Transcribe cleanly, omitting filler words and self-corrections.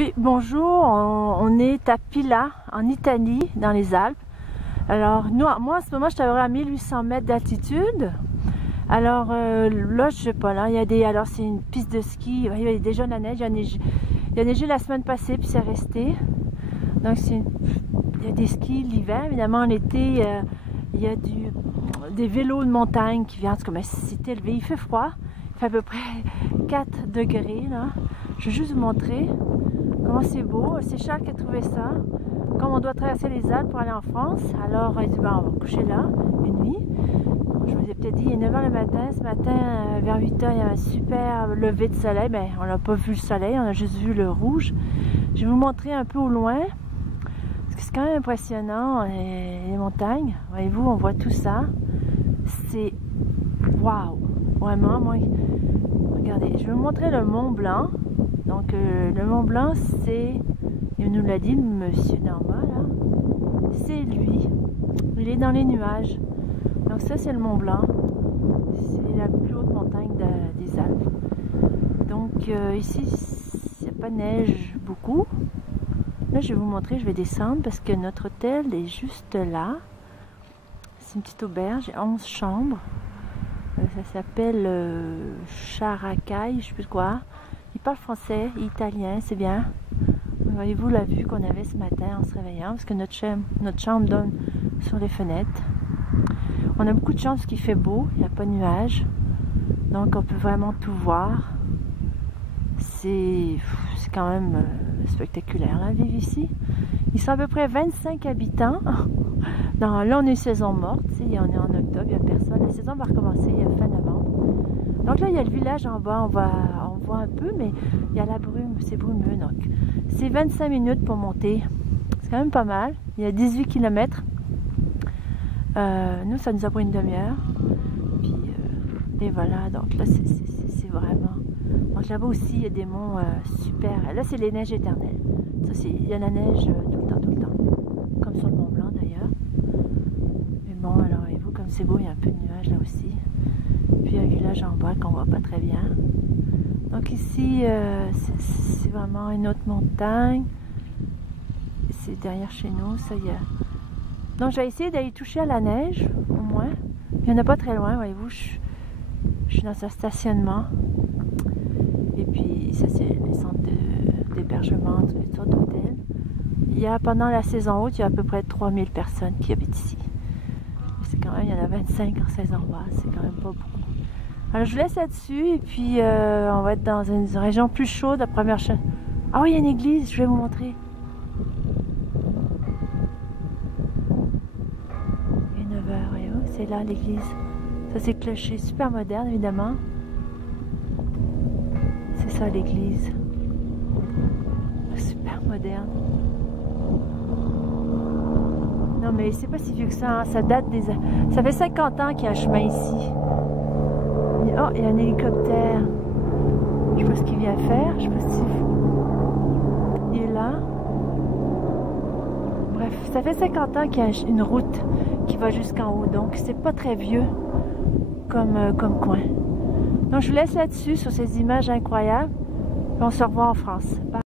Oui, bonjour, on est à Pila, en Italie, dans les Alpes. Alors, moi, en ce moment, je suis à 1800 mètres d'altitude. Alors, là, je sais pas, là, alors c'est une piste de ski, il y a déjà de la neige, il y a neigé la semaine passée, puis c'est resté. Donc, il y a des skis l'hiver, évidemment, l'été, il y a des vélos de montagne qui viennent, comme c'est élevé, il fait froid, il fait à peu près 4 degrés, là. Je vais juste vous montrer comment c'est beau. C'est Charles qui a trouvé ça. Comme on doit traverser les Alpes pour aller en France, alors il dit ben, on va coucher là une nuit. Je vous ai peut-être dit, il est 9h le matin. Ce matin, vers 8h, il y a un super lever de soleil. Ben, on n'a pas vu le soleil, on a juste vu le rouge. Je vais vous montrer un peu au loin, parce que c'est quand même impressionnant, les montagnes. Voyez-vous, on voit tout ça. C'est waouh! Vraiment, moi, regardez, je vais vous montrer le Mont Blanc. Donc le Mont Blanc, c'est, il nous l'a dit le monsieur d'en bas là, c'est lui. Il est dans les nuages. Donc ça c'est le Mont Blanc. C'est la plus haute montagne des Alpes. Donc ici, il n'y a pas de neige beaucoup. Là je vais vous montrer, je vais descendre parce que notre hôtel est juste là. C'est une petite auberge, 11 chambres. Ça s'appelle Characai, je ne sais plus quoi. Il parle français et italien, c'est bien. Voyez-vous la vue qu'on avait ce matin en se réveillant, parce que notre chambre donne sur les fenêtres. On a beaucoup de chance parce qu'il fait beau, il n'y a pas de nuages. Donc on peut vraiment tout voir. C'est quand même spectaculaire, là, vivre ici. Ils sont à peu près 25 habitants. Non, là on est saison morte, on est en octobre, il n'y a personne. La saison va recommencer fin novembre. Donc là il y a le village en bas, on voit un peu, mais il y a la brume, c'est brumeux. Donc c'est 25 minutes pour monter. C'est quand même pas mal. Il y a 18 km. Nous ça nous a pris une demi-heure. Puis et voilà, donc là c'est vraiment. Donc là-bas aussi il y a des monts super. Là c'est les neiges éternelles. Ça il y a la neige tout le temps. Comme sur le Mont Blanc d'ailleurs. Mais bon, alors voyez-vous comme c'est beau, il y a un peu de nuages là aussi. Puis il y a un village en bas qu'on voit pas très bien. Donc ici, c'est vraiment une autre montagne. C'est derrière chez nous, ça y est. Donc j'ai essayé d'aller toucher à la neige, au moins. Il n'y en a pas très loin, voyez-vous. Je suis dans un stationnement. Et puis ça c'est les centres d'hébergement, toutes sortes d'hôtels. Pendant la saison haute, il y a à peu près 3000 personnes qui habitent ici. C'est quand même, il y en a 25 en saison basse, c'est quand même pas beaucoup. Alors je vous laisse là-dessus et puis on va être dans une région plus chaude, la première chose. Ah oui, il y a une église, je vais vous montrer. Il est 9h, voyez-vous, c'est là l'église. Ça c'est clocher, super moderne évidemment. C'est ça l'église. Super moderne. Non mais c'est pas si vieux que ça, hein. Ça date ça fait 50 ans qu'il y a un chemin ici. Oh, il y a un hélicoptère. Je sais pas ce qu'il vient faire. Je sais pas si... Il est là. Bref, ça fait 50 ans qu'il y a une route qui va jusqu'en haut. Donc, c'est pas très vieux comme coin. Donc, je vous laisse là-dessus, sur ces images incroyables. Et on se revoit en France. Bye.